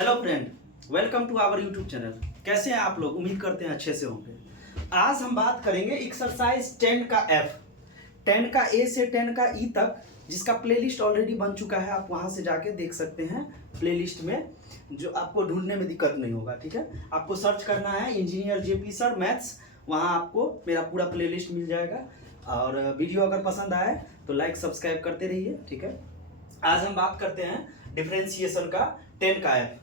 Hello friend, welcome to our YouTube channel. कैसे हैं आप लोग? उम्मीद करते हैं अच्छे से होंगे। आज हम बात करेंगे एक्सरसाइज 10 का एफ, 10 का ए से 10 का ई तक, जिसका प्लेलिस्ट ऑलरेडी बन चुका है। आप वहां से जाके देख सकते हैं प्लेलिस्ट में, जो आपको ढूंढने में दिक्कत नहीं होगा। ठीक है, आपको सर्च करना है इंजीनियर जेपी सर मैथ्स, वहाँ आपको मेरा पूरा प्लेलिस्ट मिल जाएगा। और वीडियो अगर पसंद आए तो लाइक सब्सक्राइब करते रहिए। ठीक है, आज हम बात करते हैं डिफरेंशिएशन का 10 का एफ।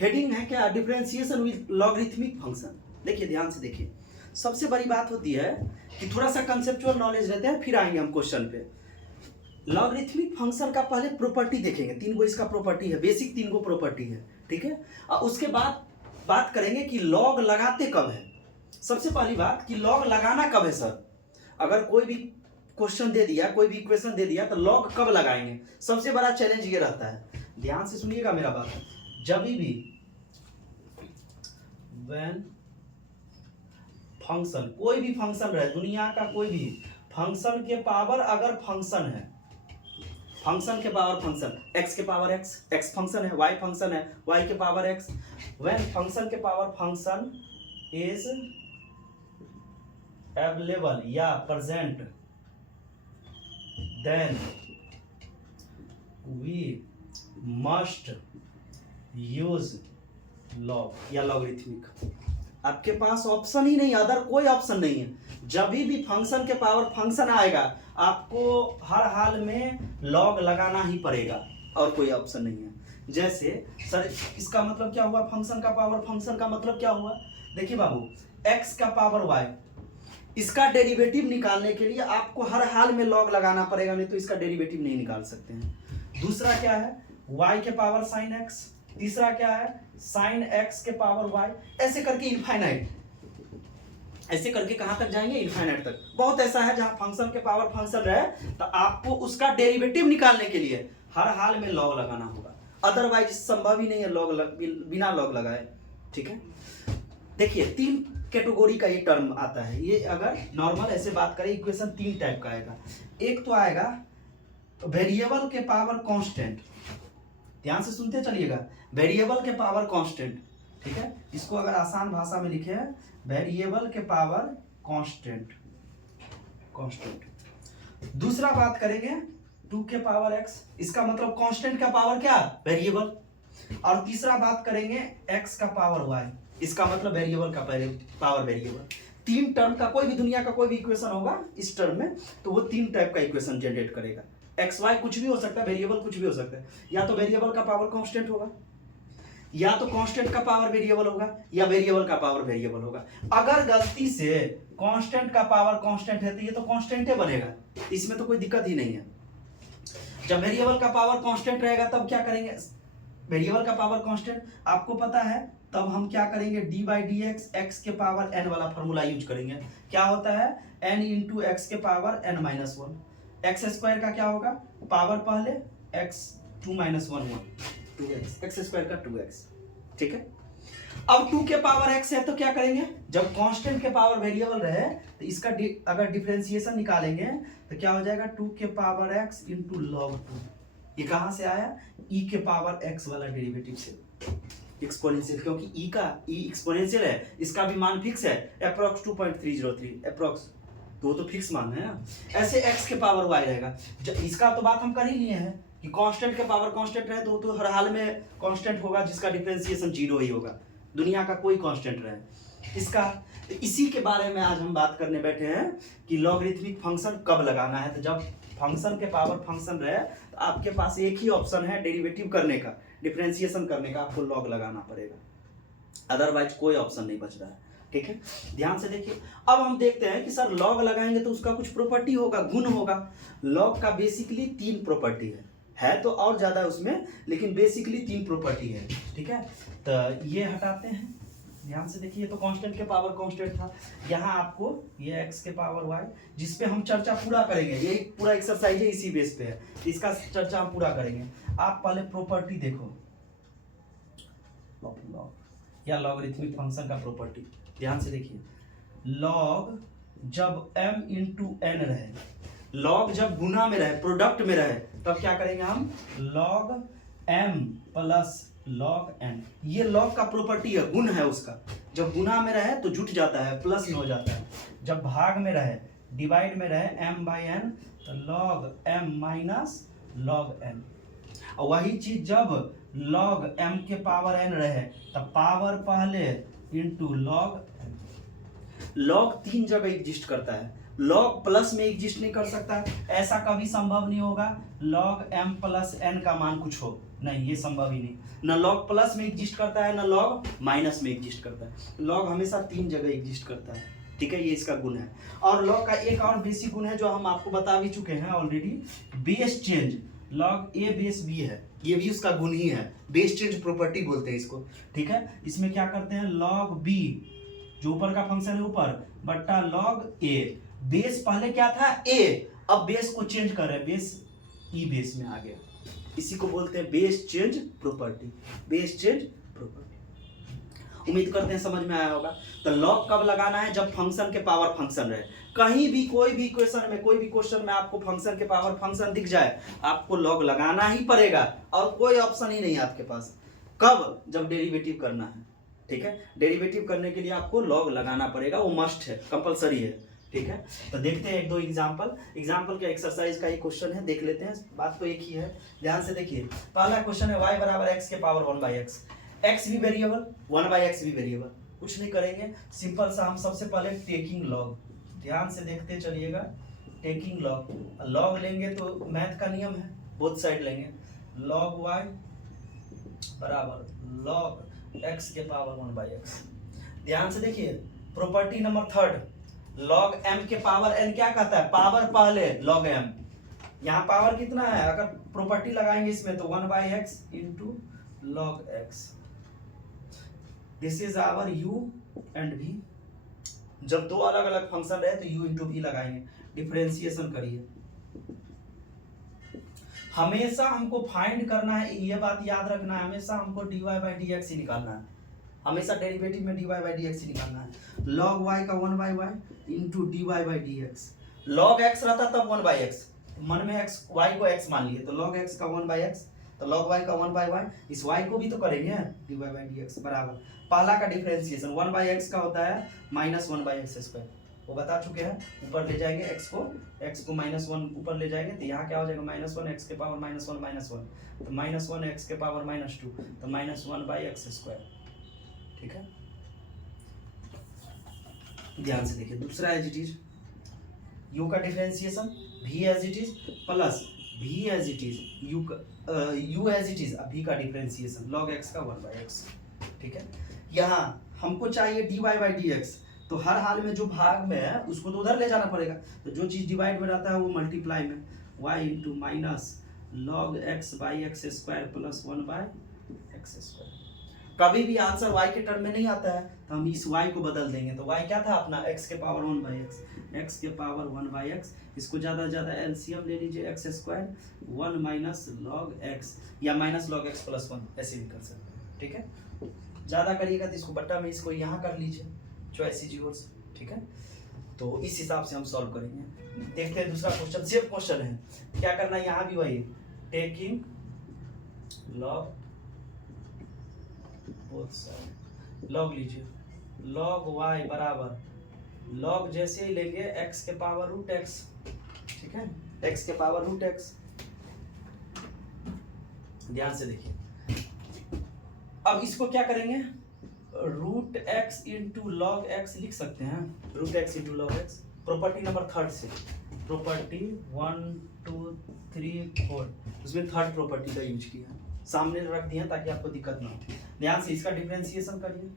हेडिंग है क्या? Differentiation with logarithmic function. देखिए, ध्यान से देखिए। सबसे बड़ी बात होती है कि थोड़ा सा कंसेप्चुअल नॉलेज रहते हैं, फिर आएंगे हम क्वेश्चन पे। लॉगरिथमिक फंक्शन का पहले प्रॉपर्टी देखेंगे। 3 गो इसका प्रॉपर्टी है, बेसिक 3 गो प्रॉपर्टी है। ठीक है, और उसके बाद बात करेंगे कि लॉग लगाते कब है। सबसे पहली बात कि लॉग लगाना कब है सर। अगर कोई भी क्वेश्चन दे दिया, कोई भी इक्वेशन दे दिया, तो लॉग कब लगाएंगे? सबसे बड़ा चैलेंज ये रहता है। ध्यान से सुनिएगा मेरा बात। जब भी व्हेन फंक्शन, कोई भी फंक्शन रहे, दुनिया का कोई भी फंक्शन के पावर अगर फंक्शन है, फंक्शन के पावर फंक्शन, एक्स के पावर एक्स, एक्स फंक्शन है, वाई फंक्शन है, वाई के पावर एक्स, व्हेन फंक्शन के पावर फंक्शन इज अवेलेबल या present, then we must use log या लॉगरिथमिक। आपके पास ऑप्शन ही नहीं, अदर कोई ऑप्शन नहीं है। जब भी फंक्शन के पावर फंक्शन आएगा, आपको हर हाल में लॉग लगाना ही पड़ेगा, और कोई ऑप्शन नहीं है। जैसे सर, इसका मतलब क्या हुआ? फंक्शन का पावर फंक्शन का मतलब क्या हुआ? देखिए बाबू, एक्स का पावर वाई, इसका डेरिवेटिव निकालने के लिए आपको हर हाल में लॉग लगाना पड़ेगा, नहीं तो इसका डेरिवेटिव नहीं निकाल सकते हैं। दूसरा क्या है? y के पावर साइन x। तीसरा क्या है? साइन x के पावर y। ऐसे करके इनफाइनाइट, ऐसे करके कहां तक जाएंगे? इनफाइनाइट तक। बहुत ऐसा है जहां फंक्शन के पावर फंक्शन रहे, तो आपको उसका डेरिवेटिव निकालने के लिए हर हाल में लॉग लगाना होगा, अदरवाइज संभव ही नहीं है लॉग बिना लॉग लगाए। ठीक है, देखिए 3 कैटेगरी का ये टर्म आता है। ये अगर नॉर्मल ऐसे बात करें, इक्वेशन 3 टाइप का आएगा। एक तो आएगा वेरिएबल के पावर कांस्टेंट। ध्यान से सुनते चलिएगा, वेरिएबल के पावर कांस्टेंट। ठीक है, इसको अगर आसान भाषा में लिखे, वेरिएबल के पावर कांस्टेंट, कांस्टेंट। दूसरा बात करेंगे 2 के पावर x, इसका मतलब कांस्टेंट का पावर क्या? वेरिएबल। और तीसरा बात करेंगे x का पावर y, इसका मतलब वेरिएबल का पावर वेरिएबल। 3 टर्म का कोई भी दुनिया का कोई भी इक्वेशन होगा इस टर्म में, तो वो 3 टाइप का इक्वेशन जनरेट करेगा। एक्स वाई कुछ भी हो सकता है, वेरिएबल कुछ भी हो सकता है। या तो वेरिएबल का पावर कांस्टेंट होगा, या तो कांस्टेंट का पावर वेरिएबल होगा, या वेरिएबल का पावर वेरिएबल होगा। अगर गलती से कांस्टेंट का पावर कांस्टेंट है तो ये तो कांस्टेंट ही बनेगा, इसमें तो कोई दिक्कत ही नहीं है। जब वेरिएबल का पावर कांस्टेंट रहेगा तब क्या करेंगे? वेरिएबल का पावर कांस्टेंट आपको पता है, तब हम क्या करेंगे? D by d x, x के पावर एन वाला फॉर्मूला यूज करेंगे। क्या होता है? एन इंटू एक्स के power n minus 1। X square का क्या होगा? पावर पहले x 2 minus 1 2x, x square का 2x। ठीक है, अब 2 के पावर x है तो क्या करेंगे? जब कांस्टेंट के पावर वेरिएबल रहे तो इसका अगर डिफरेंशिएशन निकालेंगे तो क्या हो जाएगा? 2 के पावर x इंटू लॉग 2। ये कहां से आया? e के पावर x वाला डेरिवेटिव से, एक्सपोनेंशियल, क्योंकि e का एक्सपोनेंशियल है, इसका भी मान फिक्स है, अप्रॉक्स 2.303 अप्रॉक्स, तो वो तो फिक्स मान है ना। ऐसे x के पावर y रहेगा। इसका तो बात हम कर ही लिए हैं कि कांस्टेंट के पावर कांस्टेंट रहे तो हर हाल में कांस्टेंट होगा, जिसका डिफरेंशिएशन 0 ही होगा, दुनिया का कोई कांस्टेंट रहे इसका। तो इसी के बारे में आज हम बात करने बैठे हैं कि लॉगरिथमिक फंक्शन कब लगाना है। तो जब फंक्शन के पावर फंक्शन रहे तो आपके पास एक ही ऑप्शन है डेरिवेटिव करने का, डिफरेंशिएशन करने का, आपको लॉग लगाना पड़ेगा, अदरवाइज कोई ऑप्शन नहीं बच रहा है। ठीक है, ध्यान से देखिए। अब हम देखते हैं कि सर लॉग लगाएंगे तो उसका कुछ प्रॉपर्टी होगा, गुण होगा। लॉग का बेसिकली 3 प्रॉपर्टी है तो और ज्यादा उसमें, लेकिन बेसिकली 3 प्रॉपर्टी है। ठीक है, तो ये हटाते हैं। ध्यान से देखिए, तो कांस्टेंट के पावर कांस्टेंट था, यहाँ आपको ये x के पावर y, जिसपे हम चर्चा पूरा करेंगे, ये पूरा एक्सरसाइज है इसी बेस पे है, इसका चर्चा हम पूरा करेंगे। आप पहले प्रॉपर्टी देखो, लॉग या लॉगरिथमिक फंक्शन का प्रॉपर्टी। ध्यान से देखिए, लॉग जब m इंटू n रहे, लॉग जब गुना में रहे, प्रोडक्ट में रहे, तब क्या करेंगे हम? Log m plus log n। ये log का प्रॉपर्टी है, गुण है उसका। जब गुना में रहे तो जुट जाता है, प्लस में हो जाता है। जब भाग में रहे, डिवाइड में रहे m बाई n, तो log m minus log n। और वही चीज जब log m के पावर n रहे तब पावर पहले इंटू log m। log 3 जगह एग्जिस्ट करता है, log प्लस में एग्जिस्ट नहीं कर सकता, ऐसा कभी संभव नहीं होगा log m प्लस n का मान कुछ हो, नहीं, ये संभव ही नहीं। न log प्लस में एग्जिस्ट करता है, न log माइनस में एग्जिस्ट करता है। log हमेशा 3 जगह एग्जिस्ट करता है, ठीक है, ये इसका गुण है। और log का एक और बेसिक गुण है जो हम आपको बता भी चुके हैं already, base change. log a base b है, ये भी उसका गुण ही है, बेस चेंज प्रॉपर्टी बोलते हैं इसको, ठीक है। इसमें क्या करते हैं, log b जो ऊपर का फंक्शन है ऊपर बट्टा log a, बेस पहले क्या था a, अब बेस को चेंज कर रहे हैं, बेस e बेस में आ गया, इसी को बोलते हैं base change property, base change property. उम्मीद करते हैं समझ में आया होगा। तो log कब लगाना है, जब फंक्शन के पावर फंक्शन रहे। कहीं भी कोई भी क्वेश्चन में, कोई भी क्वेश्चन में आपको फंक्शन के पावर फंक्शन दिख जाए, आपको log लगाना ही पड़ेगा, और कोई ऑप्शन ही नहीं है आपके पास। कब, जब डेरिवेटिव करना है, ठीक है, डेरिवेटिव करने के लिए आपको log लगाना पड़ेगा, वो मस्ट है, कंपलसरी है, ठीक है। तो देखते हैं एक दो एग्जाम्पल के एक्सरसाइज का एक क्वेश्चन है, देख लेते हैं। बात तो एक ही है, ध्यान से देखिए। पहला क्वेश्चन है y बराबर x के पावर 1 बाई एक्स, x भी वेरिएबल, 1 बाई एक्स भी वेरिएबल। कुछ नहीं करेंगे, सिंपल सा हम सबसे पहले टेकिंग log, ध्यान से देखते चलिएगा, टेकिंग log लेंगे तो मैथ का नियम है, बोथ साइड लेंगे, log y बराबर log x के पावर 1 बाई एक्स। ध्यान से देखिए, प्रॉपर्टी नंबर 3, log m के पावर n क्या कहता है, पावर पहले log m। यहाँ पावर कितना है, अगर प्रॉपर्टी लगाएंगे इसमें तो 1 by x into log x। This is our u and v। जब दो अलग अलग फंक्शन रहे तो u इंटू v लगाएंगे, डिफरेंशिएशन करिए। हमेशा हमको फाइंड करना है, ये बात याद रखना है, हमेशा हमको dy बाई dx ही निकालना है, हमेशा डेरिवेटिव में dy बाई dx ही निकालना है। log y का 1 by y into dy by dx। log x रहता तब 1 बाई x, मन में x y को x मान लिए, तो log x का 1 बाई x, तो log y का 1 बाई y, इस y को भी तो करेंगे dy बाई dx बराबर। पहला का डिफरेंशिएशन 1 बाई x का होता है माइनस 1 बाई एक्स स्क्वायर, वो बता चुके हैं। ऊपर ले जाएंगे x को माइनस 1 ऊपर ले जाएंगे, तो यहाँ क्या हो जाएगा, माइनस 1 एक्स के पावर माइनस 1, तो माइनस 1 एक्स के पावर माइनस 2, तो माइनस 1 बाई एक्स स्क्वायर, ठीक है। ध्यान से देखिए, दूसरा एज इट इज u का differentiation v as it is plus v as it is u as it is v का डिफरेंशिएशन log x का 1 बाई एक्स, ठीक है। यहाँ हमको चाहिए dy बाई dx, तो हर हाल में जो भाग में है उसको तो उधर ले जाना पड़ेगा, तो जो चीज डिवाइड में रहता है वो मल्टीप्लाई में, y into minus log x by x square plus 1 by x square. कभी भी आंसर y के टर्म में नहीं आता है तो हम इस y को बदल देंगे, तो y क्या था अपना, x के पावर 1 बाई एक्स, x के पावर 1 बाई एक्स, इसको ज़्यादा से ज़्यादा एलसीएम ले लीजिए, x square 1 minus log x, या माइनस लॉग x प्लस 1, ऐसे भी कर सकते हैं, ठीक है। ज़्यादा करिएगा तो इसको बट्टा में इसको यहाँ कर लीजिए, चॉइस इज योर्स, ठीक है। तो इस हिसाब से हम सॉल्व करेंगे। देखते हैं दूसरा क्वेश्चन, सेम क्वेश्चन है, क्या करना है, यहाँ भी वही, taking log both side, log लीजिए, log y बराबर log जैसे ही लेंगे x के पावर रूट x, ठीक है, x के पावर रूट x। ध्यान से देखिए, अब इसको क्या करेंगे, root x into log x लिख सकते हैं, root x into log x। Property number 3 से, प्रॉपर्टी 1 2 3 4, उसमें थर्ड प्रॉपर्टी का यूज किया, सामने रख दिया ताकि आपको दिक्कत ना हो। ध्यान से इसका डिफरेंशिएशन करिए,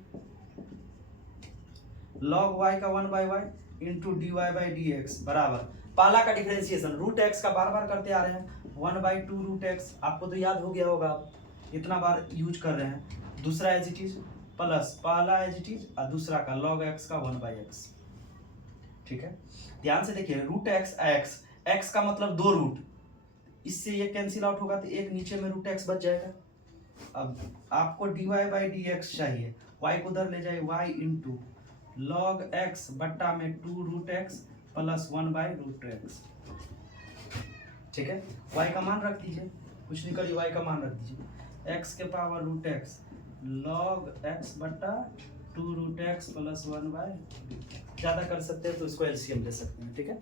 log y का 1 by y into dy by dx बराबर, पहला का डिफरेंशिएशन रूट x का बार बार करते आ रहे हैं, 1 बाई 2 रूट x, आपको तो याद हो गया होगा, इतना बार यूज कर रहे हैं। दूसरा एज इट इज प्लस पहला एज इट इज और दूसरा का log x का 1 बाई एक्स, ठीक है। ध्यान से देखिए, रूट x का मतलब 2 रूट, इससे ये कैंसिल आउट होगा तो एक नीचे में रूट x बच जाएगा। अब आपको dy बाई dx चाहिए, y को उधर ले जाए, y इंटू log x बट्टा में 2 root x plus 1 by root x, ठीक है। y का मान रख दीजिए, कुछ नहीं करिए, y का मान रख दीजिए, एक्स के power root x log x बटा 2 रूट एक्स प्लस 1 बाय ज़्यादा कर सकते हैं तो इसको एलसीएम ले सकते हैं। ठीक है,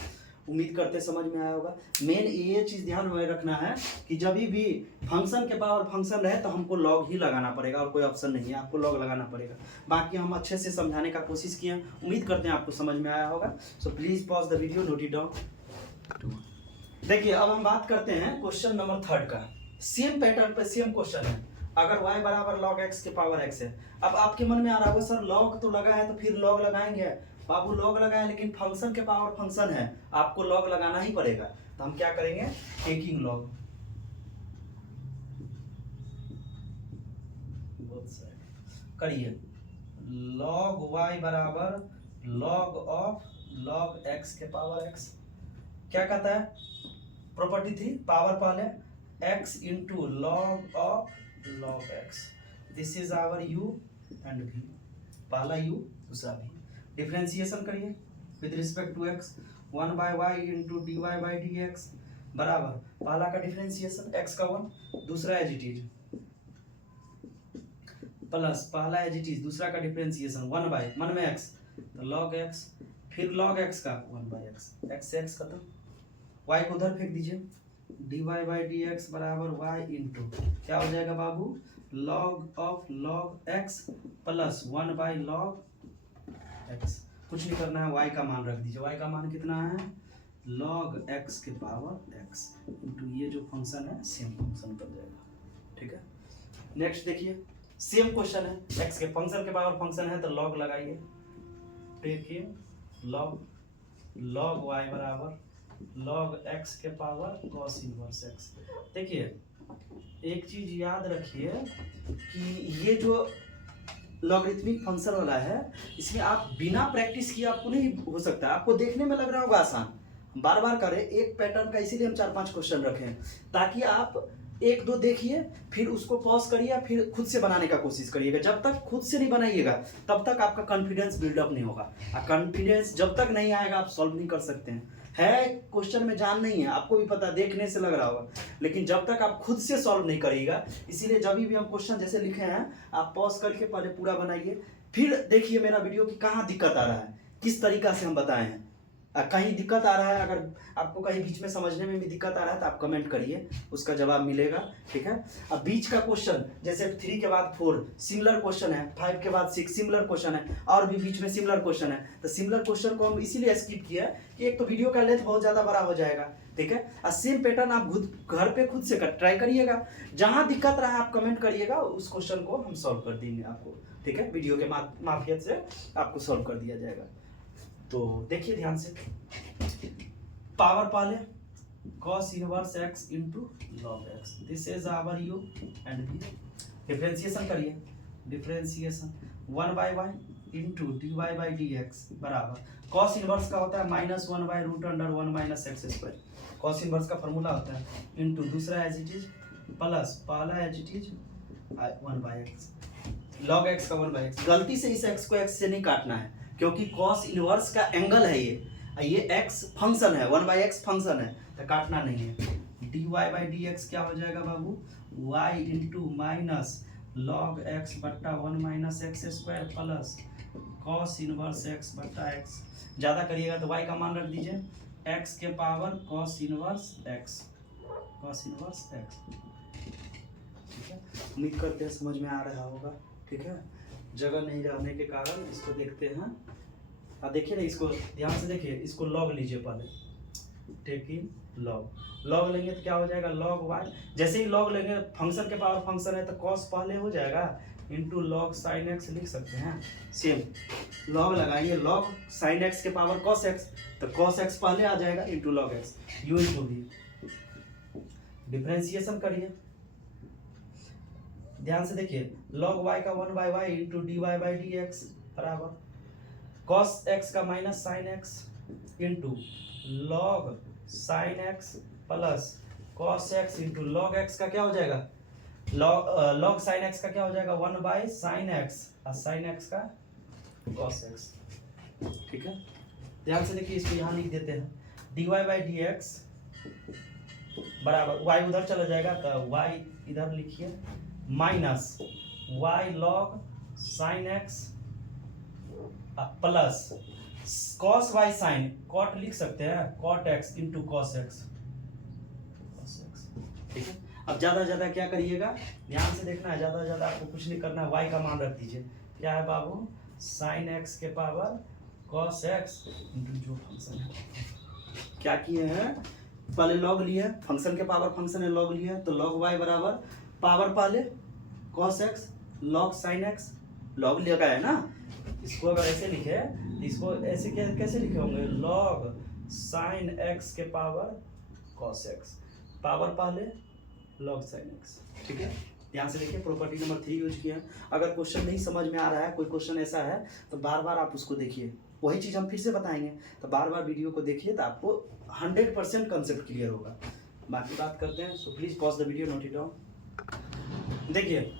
उम्मीद करते समझ में आया होगा। मेन ये चीज़ ध्यान में रखना है कि जब भी फंक्शन के पावर फंक्शन रहे तो हमको लॉग ही लगाना पड़ेगा और कोई ऑप्शन नहीं है, आपको लॉग लगाना पड़ेगा। बाकी हम अच्छे से समझाने का कोशिश किए हैं, उम्मीद करते हैं आपको समझ में आया होगा। So please pause the video, note it down. देखिए अब हम बात करते हैं क्वेश्चन नंबर 3 का। सेम पैटर्न पे सेम क्वेश्चन है। अगर y बराबर log x के पावर x है, अब आपके मन में आ रहा होगा सर log तो लगा है तो फिर log लगाएंगे। बाबू log लगा है लेकिन फंक्शन के पावर फंक्शन है, आपको log लगाना ही पड़ेगा। तो हम क्या करेंगे, टेकिंग log करिए। log y बराबर log ऑफ log x के पावर x। क्या कहता है, प्रॉपर्टी 3 पावर पहले x into log of log x। This is our u and v, पहला u दूसरा v। डिफरेंशिएशन करिए with respect to x, 1 by y into d y by d x बराबर पहला का डिफरेंशिएशन x का 1 दूसरा एज इट इज प्लस पहला एज इट इज दूसरा का डिफरेंशिएशन 1 बाय 1 में x तो log x फिर log x का 1 बाय x, x से x खत्म, y को उधर फेंक दीजिए, d y by d x बराबर वाई इंटू क्या हो जाएगा बाबू, log of log x plus 1 by log x। कुछ नहीं करना है, y का मान रख दीजिए, y का मान कितना है, log x के पावर x इंटू ये जो फंक्शन है सेम फंक्शन कर जाएगा। ठीक है, नेक्स्ट देखिए सेम क्वेश्चन है, x के फंक्शन के पावर फंक्शन है तो log लगाइए, टेकिंग log y बराबर log x के पावर cos इनवर्स x। देखिए एक चीज याद रखिए कि ये जो लॉगरिथमिक फंक्शन वाला है इसमें आप बिना प्रैक्टिस किए आपको नहीं हो सकता। आपको देखने में लग रहा होगा आसान, बार बार करें एक पैटर्न का, इसीलिए हम 4-5 क्वेश्चन रखें ताकि आप 1-2 देखिए फिर उसको पॉज करिए फिर खुद से बनाने का कोशिश करिएगा। जब तक खुद से नहीं बनाइएगा तब तक आपका कॉन्फिडेंस बिल्डअप नहीं होगा, और कॉन्फिडेंस जब तक नहीं आएगा आप सॉल्व नहीं कर सकते हैं। क्वेश्चन में जान नहीं है, आपको भी पता, देखने से लग रहा होगा, लेकिन जब तक आप खुद से सॉल्व नहीं करिएगा, इसीलिए जब भी हम क्वेश्चन जैसे लिखे हैं आप पॉज करके पहले पूरा बनाइए, फिर देखिए मेरा वीडियो की कहाँ दिक्कत आ रहा है, किस तरीका से हम बताए हैं। कहीं दिक्कत आ रहा है, अगर आपको कहीं बीच में समझने में भी दिक्कत आ रहा है तो आप कमेंट करिए, उसका जवाब मिलेगा। ठीक है, अब बीच का क्वेश्चन जैसे 3 के बाद 4 सिमिलर क्वेश्चन है, 5 के बाद 6 सिमिलर क्वेश्चन है, और भी बीच में सिमिलर क्वेश्चन है, तो सिमिलर क्वेश्चन को हम इसीलिए स्किप किया कि एक तो वीडियो का लेंथ बहुत ज़्यादा बड़ा हो जाएगा। ठीक है, और सेम पैटर्न आप घर पे खुद से ट्राई करिएगा, जहाँ दिक्कत रहा आप कमेंट करिएगा, उस क्वेश्चन को हम सॉल्व कर देंगे आपको। ठीक है, वीडियो के माफियत से आपको सॉल्व कर दिया जाएगा। तो देखिए ध्यान से, पावर पहले cos inverse x into log x, this is our u and v। Differentiation करिए, differentiation 1 by y into d y by d x बराबर cos इनवर्स का होता है -1 by root under 1 minus x square, cos inverse का formula होता है, into दूसरा as it is plus पहला as it is 1 by x, log x का 1 बाय x। गलती से इस x को x से नहीं काटना है क्योंकि cos इनवर्स का एंगल है ये x फंक्शन है, 1 बाई x फंक्शन है, तो काटना नहीं है। D y by d x क्या हो जाएगा बाबू, y into minus log x बट्टा 1 minus x square plus cos inverse x बट्टा x। ज़्यादा करिएगा तो y का मान रख दीजिए, x के power cos inverse x, cos inverse x। ठीक है, उम्मीद करते हैं समझ में आ रहा होगा। ठीक है, जगह नहीं रहने के कारण इसको देखते हैं, अब देखिए ना, इसको ध्यान से देखिए, इसको log लीजिए पहले, टेकिंग log लेंगे तो क्या हो जाएगा, log y। जैसे ही log लेंगे फंक्शन के पावर फंक्शन है तो cos पहले हो जाएगा इंटू log sin x लिख सकते हैं। सेम log लगाइए, log sin x के पावर cos x, तो cos x पहले आ जाएगा into log x, u into v। Differentiation करिए, ध्यान से देखिए, log y का 1 by y into d y by d x बराबर cos x का minus sine x into log sine x plus cos x into log x का क्या हो जाएगा, log साइन x का क्या हो जाएगा, 1 बाई साइन x और साइन x का cos x। ठीक है, ध्यान से देखिए, इसको यहाँ लिख देते हैं, d y by d x बराबर y उधर चला जाएगा तो y इधर लिखिए minus y log sine x plus cos y sine, cot लिख सकते हैं, cot x into cos x, ठीक है। अब ज्यादा ज्यादा क्या करिएगा, ध्यान से देखना है, ज्यादा ज्यादा आपको कुछ नहीं करना है, वाई का मान रख दीजिए, क्या है बाबू, साइन एक्स के पावर कॉस एक्स इंटू जो फंक्शन है, क्या किए हैं, पहले लॉग लिए, फंक्शन के पावर फंक्शन है, लॉग लिए, तो लॉग वाई बराबर पावर पहले cos x log sine x, log लिया है ना, इसको अगर ऐसे लिखे तो इसको ऐसे कैसे लिखे होंगे, लॉग साइन एक्स के पावर कॉस एक्स, पावर पहले लॉग साइन एक्स, ठीक है। ध्यान से देखिए, प्रॉपर्टी नंबर 3 यूज किया। अगर क्वेश्चन नहीं समझ में आ रहा है, कोई क्वेश्चन ऐसा है तो बार बार आप उसको देखिए, वही चीज़ हम फिर से बताएंगे, तो बार बार वीडियो को देखिए तो आपको 100% कंसेप्ट क्लियर होगा। बाकी बात करते हैं, so please pause the video, note it down. देखिए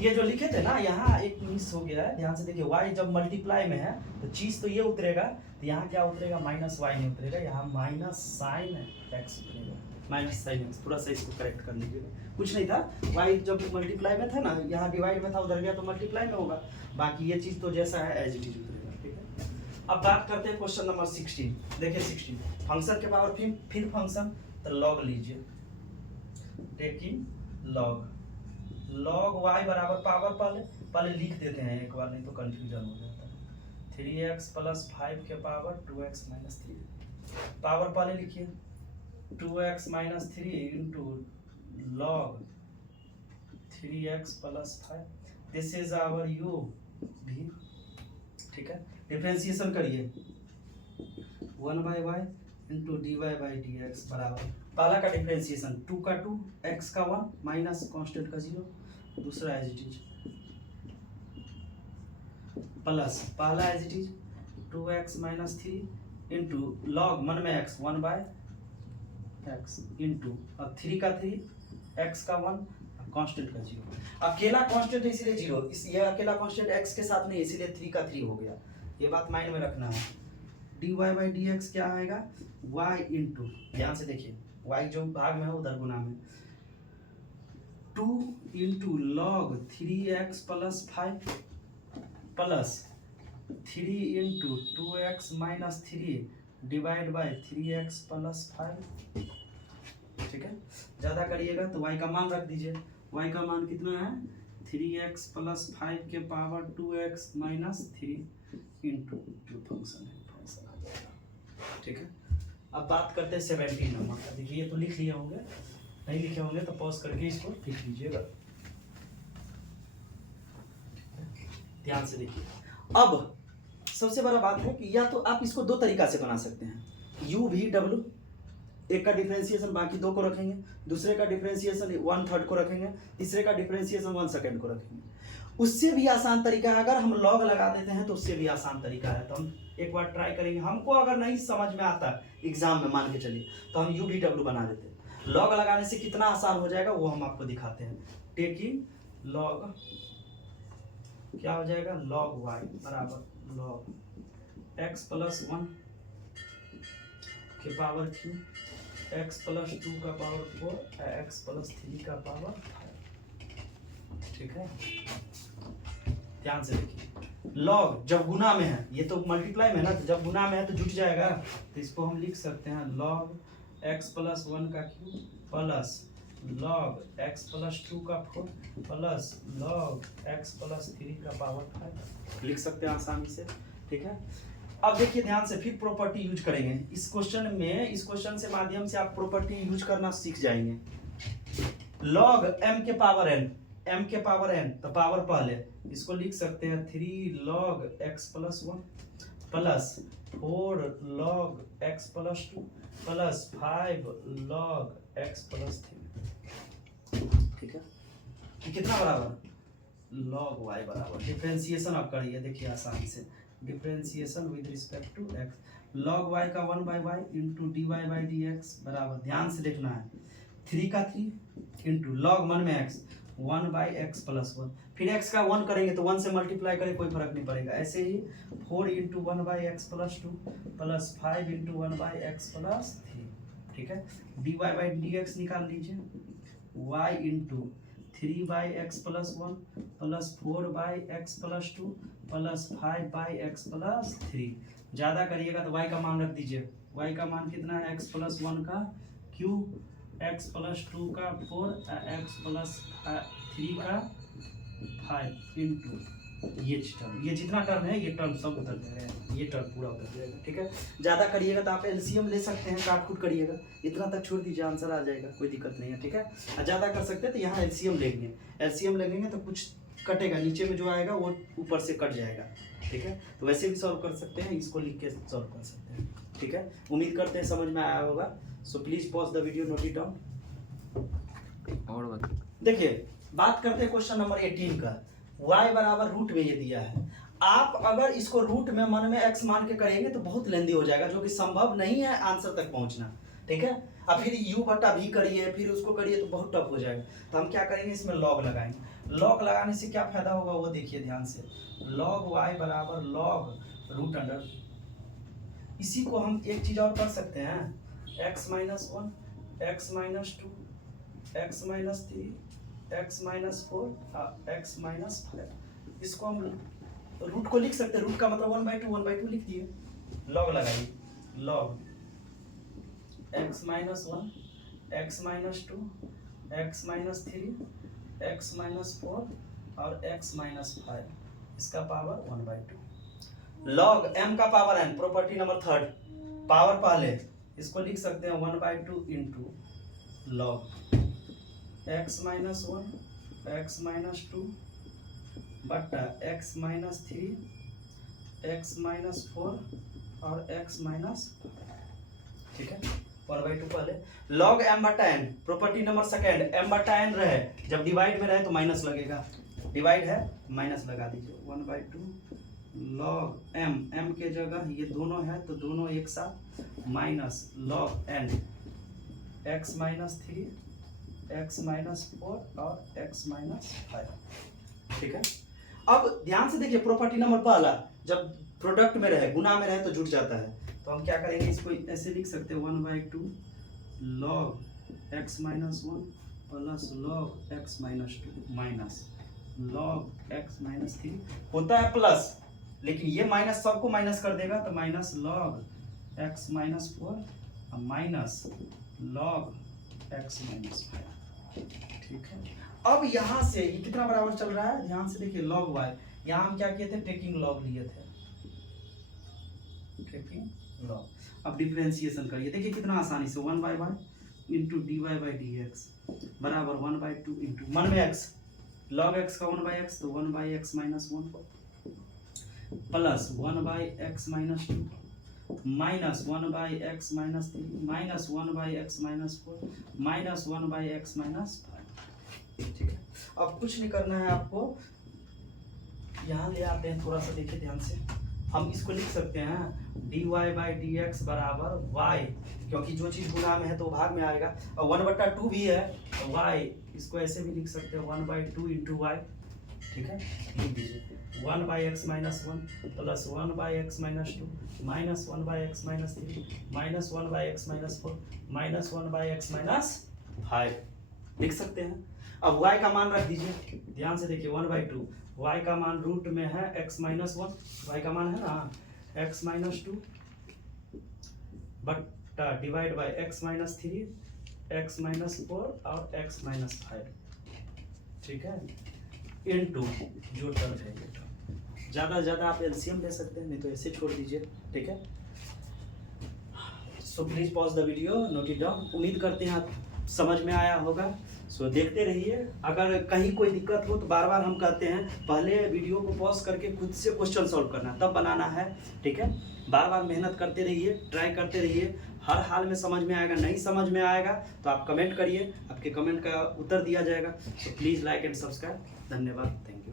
ये जो लिखे थे ना, यहाँ एक मिस हो गया है, ध्यान से देखिए, y जब मल्टीप्लाई में है तो चीज तो ये उतरेगा, तो यहाँ क्या उतरेगा, माइनस वाई नहीं उतरेगा, यहाँ माइनस साइन एक्स उतरेगा, माइनस साइन एक्स। थोड़ा सा इसको करेक्ट कर लीजिएगा, कुछ नहीं था, y जब मल्टीप्लाई में था ना, यहाँ डिवाइड में था, उधर गया तो मल्टीप्लाई में होगा, बाकी ये चीज तो जैसा है एज इट इज उतरेगा, ठीक है। अब बात करते हैं क्वेश्चन नंबर 16। देखिए 16 फंक्शन के पावर फिर फंक्शन, तो लॉग लीजिए, टेकिंग लॉग, लॉग y बराबर पावर पहले लिख देते हैं एक बार, नहीं तो कंफ्यूजन हो जाता है, 3x प्लस 5 के पावर 2x माइनस 3, पावर पहले लिखिए, 2x minus 3 into log 3x plus 5, this is our u भी, ठीक है। डिफरेंशिएशन करिए, 1/y into dy by d x बराबर, पहला का डिफरेंशिएशन 2 का 2, x का 1 माइनस कांस्टेंट का 0, दूसरा एज इट इज प्लस, पहला as it is 2x minus 3 into log 1 में x 1/x इंटू अब 3 का 3, x का 1 कांस्टेंट का 0, अकेला कांस्टेंट है इसीलिए 0, इस ये अकेला कांस्टेंट x के साथ नहीं, इसीलिए 3 का 3 हो गया, ये बात माइंड में रखना है। dy बाई डी एक्स क्या आएगा, y इंटू, ध्यान से देखिए, y जो भाग में है उधर गुना में, 2 into log 3x plus 5 plus 3 into 2x minus 3 divide by 3x plus 5, ठीक है। ज़्यादा करिएगा तो y का मान रख दीजिए, y का मान कितना है, 3x प्लस 5 के पावर 2x माइनस 3 इंटू जो फंक्शन है, ठीक है। अब बात करते हैं 17 नंबर का। देखिए ये तो लिख लिए होंगे, नहीं लिखे होंगे तो पॉज करके इसको लिख लीजिएगा, ध्यान से देखिए। अब सबसे बड़ा बात है कि या तो आप इसको दो तरीका से बना सकते हैं, u v w, एक का डिफरेंशिएशन बाकी दो को रखेंगे, दूसरे का डिफरेंशिएशन 1/3 को रखेंगे, तीसरे का डिफरेंशिएशन 1/2 को रखेंगे। उससे भी आसान तरीका है, अगर हम लॉग लगा देते हैं तो उससे भी आसान तरीका है, तो हम एक बार ट्राई करेंगे। हमको अगर नहीं समझ में आता एग्जाम में, मान के चलिए, तो हम यू वी डब्ल्यू बना देते हैं। लॉग लगाने से कितना आसान हो जाएगा वो हम आपको दिखाते हैं। टेकिंग लॉग क्या हो जाएगा, लॉग वाई बराबर लॉग एक्स प्लस 1 के पावर 3, एक्स प्लस 2 का पावर 4, एक्स प्लस 3 का पावर 5, ठीक है। ध्यान से देखिए, लॉग जब गुना में है, ये तो मल्टीप्लाई में है ना, तो जब गुना में है तो जुट जाएगा, तो इसको हम लिख सकते हैं लॉग x प्लस 1 का cube plus log x plus 2 का 4 प्लस लॉग x प्लस 3 का पावर 5, लिख सकते हैं आसानी से, ठीक है। अब देखिए ध्यान से, फिर प्रॉपर्टी यूज करेंगे इस क्वेश्चन में, इस क्वेश्चन से माध्यम से आप प्रॉपर्टी यूज करना सीख जाएंगे। लॉग m के पावर n, m के पावर n, तो पावर पहले इसको लिख सकते हैं 3 log x plus 1 plus 4 log x plus 2 plus 5 log x plus 3, ठीक है। कि कितना बराबर, लॉग y बराबर, डिफरेंशिएशन आप करिए, देखिए आसानी से, differentiation with respect to x, log y का 1/y into d y by d x बराबर, ध्यान से देखना है, 3 का 3 इंटू लॉग 1 में x 1/x प्लस 1, फिर x का 1 करेंगे तो 1 से मल्टीप्लाई करें, कोई फर्क नहीं पड़ेगा। ऐसे ही 4 into 1/x plus 2 plus 5 into 1/x plus 3, ठीक है। dy बाई डी एक्स निकाल लीजिए, y into 3/x+1 plus 4/x+2 plus 5/x+3। ज़्यादा करिएगा तो y का मान रख दीजिए। y का मान कितना है? x+1 का क्यूब, x+2 का 4, x+3 का 5 इंटू ये टर्म, ये जितना टर्म है ये टर्म सब उतर जाएगा, ये टर्म पूरा उतर जाएगा। ठीक है, ज़्यादा करिएगा तो आप एलसीएम ले सकते हैं, काट कूट करिएगा, इतना तक छोड़ दीजिए, आंसर आ जाएगा, कोई दिक्कत नहीं है। ठीक है, ज़्यादा कर सकते हैं तो यहाँ एलसीएम लेंगे, एलसीएम लगेंगे तो कुछ कटेगा, नीचे में जो आएगा वो ऊपर से कट जाएगा। ठीक है, तो वैसे भी सॉल्व कर सकते हैं, इसको लिख के सॉल्व कर सकते हैं। ठीक है, उम्मीद करते हैं समझ में आया होगा। So please pause the video, note it down. और देखिए, बात करते हैं क्वेश्चन नंबर 18 का। y बराबर रूट में ये दिया है, आप अगर इसको रूट में मन में x मान के करेंगे तो बहुत लेंदी हो जाएगा, जो कि संभव नहीं है आंसर तक पहुंचना। ठीक है, अब फिर u/v करिए, फिर उसको करिए तो बहुत टफ हो जाएगा। तो हम क्या करेंगे, इसमें लॉग लगाएंगे। लॉग लगाने से क्या फायदा होगा वो देखिए ध्यान से। लॉग y बराबर लॉग रूट अंडर, इसी को हम एक चीज और कर सकते हैं, x-1, x-2, x-3, x-4, x-5, इसको हम रूट को लिख सकते हैं। रूट का मतलब 1/2 लिख दिए, लॉग लगाइए। Log x-1, x-2, x-3, x-4 और x-5, इसका पावर 1/2। लॉग m का power n, property number 3, power पहले, इसको लिख सकते हैं 1/2 इंटू लॉग x-1, x-2 बटा x-3, x-4 और x-5। ठीक है, 1/2 पहले। log m/n, property number 2, m/n रहे, जब डिवाइड में रहे तो माइनस लगेगा, डिवाइड है माइनस लगा दीजिए। 1/2 log m के जगह ये दोनों है तो दोनों एक साथ, minus log n x-3, x-4 और x-5। ठीक है, अब ध्यान से देखिए, प्रॉपर्टी नंबर पहला, जब प्रोडक्ट में रहे, गुना में रहे तो जुट जाता है। तो हम क्या करेंगे, इसको ऐसे लिख सकते हैं 1/2 log x-1 plus log x-2 minus log x-3, होता है प्लस, लेकिन ये माइनस सबको माइनस कर देगा, तो minus log x-4 minus log x-5। ठीक है, अब यहाँ से ये कितना बराबर चल रहा है, ध्यान से देखिए, log y, यहाँ हम क्या किए थे, टेकिंग log लिए थे, टेकिंग log। अब डिफरेंशिएशन करिए, देखिए कितना आसानी से, 1/y इंटू dy/dx बराबर 1/2 इंटू मन में x, log x का 1/x तो 1/x-1 plus 1/x-2 minus 1/x-3 minus 1/x-4 minus 1/x-5। ठीक है, अब कुछ नहीं करना है आपको, यहाँ ले आते हैं, थोड़ा सा देखिए ध्यान से, हम इसको लिख सकते हैं dy/dx बराबर y, क्योंकि जो चीज़ गुना में है तो भाग में आएगा, और 1/2 भी है तो y, इसको ऐसे भी लिख सकते हैं 1/2 इंटू y। ठीक है, लिख दीजिए 1/x-1 plus 1/x-2 minus 1/x-3 minus 1/x-4 minus 1/x-5 लिख सकते हैं। अब y का मान रख दीजिए, ध्यान से देखिए, 1/2, y का मान रूट में है x-1, y का मान है ना x-2 बटा डिवाइड बाय x-3, x-4 और x-5। ठीक है, इनटू जो टर्म है ये टर्म, ज़्यादा से ज़्यादा आप एलसीएम ले सकते हैं, नहीं तो ऐसे छोड़ दीजिए। ठीक है, so please pause the video, note it down. उम्मीद करते हैं आप समझ में आया होगा। सो देखते रहिए, अगर कहीं कोई दिक्कत हो तो बार बार हम कहते हैं पहले वीडियो को पॉज करके खुद से क्वेश्चन सॉल्व करना, तब बनाना है। ठीक है, बार बार मेहनत करते रहिए, ट्राई करते रहिए, हर हाल में समझ में आएगा। नहीं समझ में आएगा तो आप कमेंट करिए, आपके कमेंट का उत्तर दिया जाएगा। तो प्लीज़ लाइक एंड सब्सक्राइब। धन्यवाद, थैंक यू।